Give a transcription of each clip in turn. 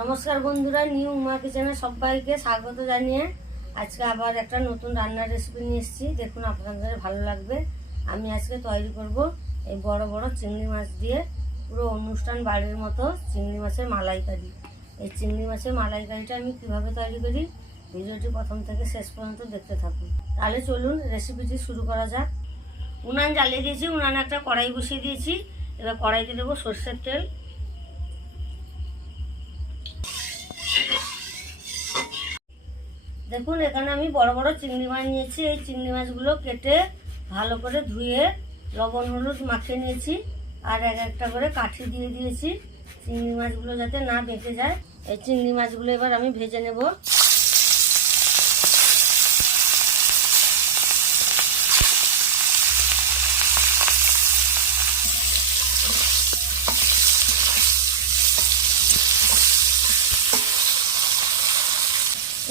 নমস্কার বন্ধুরা নিউ উমা কিচেনে সবাইকে স্বাগত জানিয়ে আজকে আবার একটা নতুন রান্নার রেসিপি নিয়ে এসেছি। দেখুন, আপনাদের ভালো লাগবে। আমি আজকে তৈরি করব এই বড় বড় চিংড়ি মাছ দিয়ে পুরো অনুষ্ঠান বাড়ির মতো চিংড়ি মাছের মালাইকারি। এই চিংড়ি মাছের মালাইকারিটা আমি কীভাবে তৈরি করি, ভিডিওটি প্রথম থেকে শেষ পর্যন্ত দেখতে থাকুন। তাহলে চলুন রেসিপিটি শুরু করা যাক। উনান জ্বালিয়ে দিয়েছি, উনানে একটা কড়াই বসিয়ে দিয়েছি। এবার কড়াইতে দেবো সর্ষের তেল। দেখুন, এখানে আমি বড় বড় চিংড়ি মাছ নিয়েছি। এই চিংড়ি মাছগুলো কেটে ভালো করে ধুয়ে লবণ, হলুদ মাখিয়ে নিয়েছি আর এক একটা করে কাঠি দিয়ে দিয়েছি। চিংড়ি মাছগুলো যাতে না বেঁকে যায়। এই চিংড়ি মাছগুলো এবার আমি ভেজে নেব।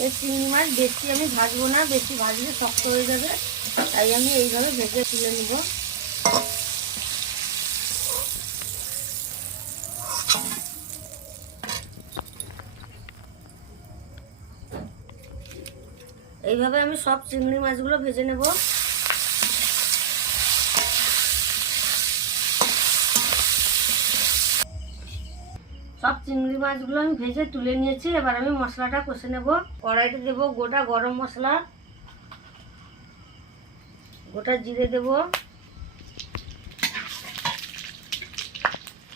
এই চিংড়ি মাছ বেশি আমি ভাজবো না, বেশি ভাজলে শক্ত হয়ে যাবে। তাই আমি এইভাবে ভেজে তুলে নেব। এইভাবে আমি সব চিংড়ি মাছগুলো ভেজে নেব। সব চিংড়ি মাছগুলো আমি ভেজে তুলে নিয়েছি, এবার আমি মশলাটা কষে নেব। কড়াইতে দেব গোটা গরম মশলা, গোটা জিরে দেব।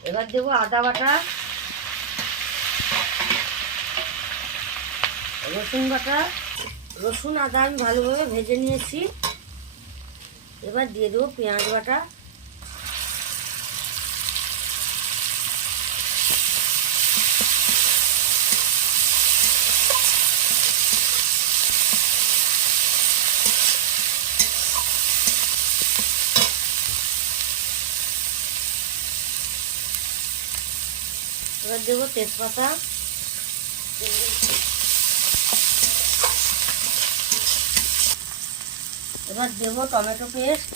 এবার দেব আদা বাটা, রসুন বাটা। রসুন, আদা আমি ভালোভাবে ভেজে নিয়েছি। এবার দিয়ে দেবো পেঁয়াজ বাটা। এবার দেবো তেজপাতা। এবার দেবো টমেটো পেস্ট।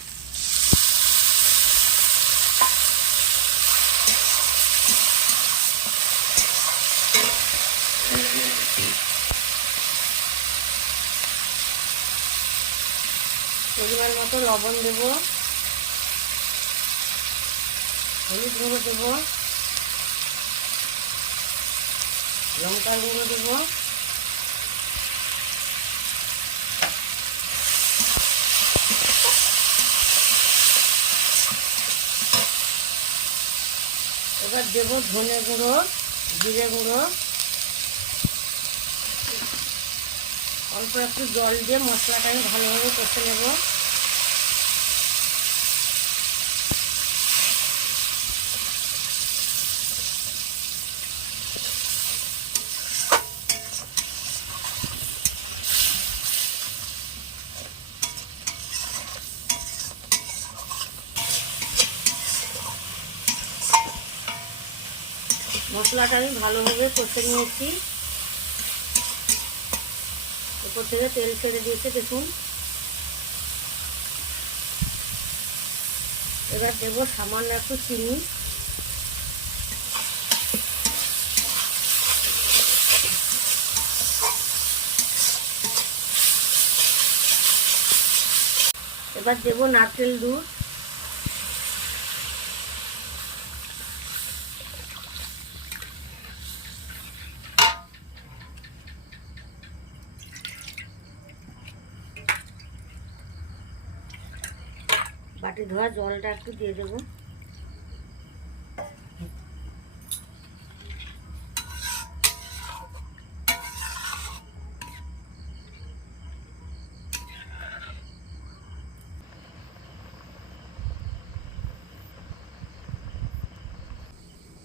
পরিমাণ মতো লবণ দেবো। হলুদ গুঁড়ো দেবো। লঙ্কার গুঁড়ো দেবো। এবার দেবো ধনে গুঁড়ো, জিরে গুঁড়ো। অল্প একটু জল দিয়ে মশলাটা আমি ভালোভাবে কষে নেব। মশলাটা আমি ভালোভাবে কষে নিয়েছি। উপর থেকে তেল ছেড়ে দিয়েছে, দেখুন। এবার দেবো সামান্য একটু চিনি। এবার দেবো নারকেল দুধ। বাটি ধোয়া, জলটা একটু দিয়ে দেবো।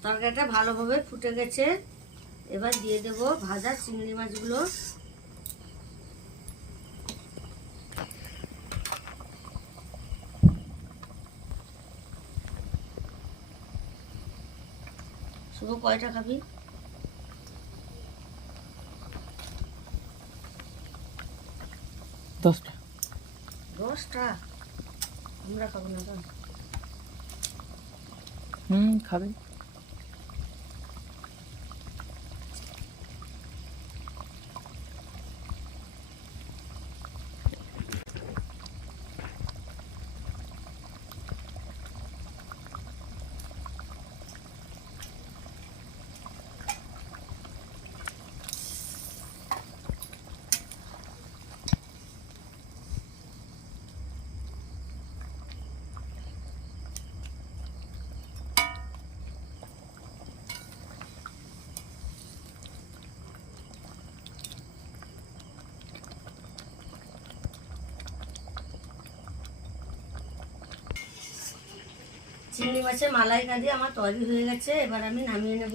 তরকারিটা ভালোভাবে ফুটে গেছে। এবার দিয়ে দেব ভাজা চিংড়ি মাছগুলো। শুভ কয়টা খাবি দশটা। দশটা? আমরা খাব না হুম খাবে। চিংড়ি মাছের মালাইকারি আমার তৈরি হয়ে গেছে এবার আমি নামিয়ে নেব।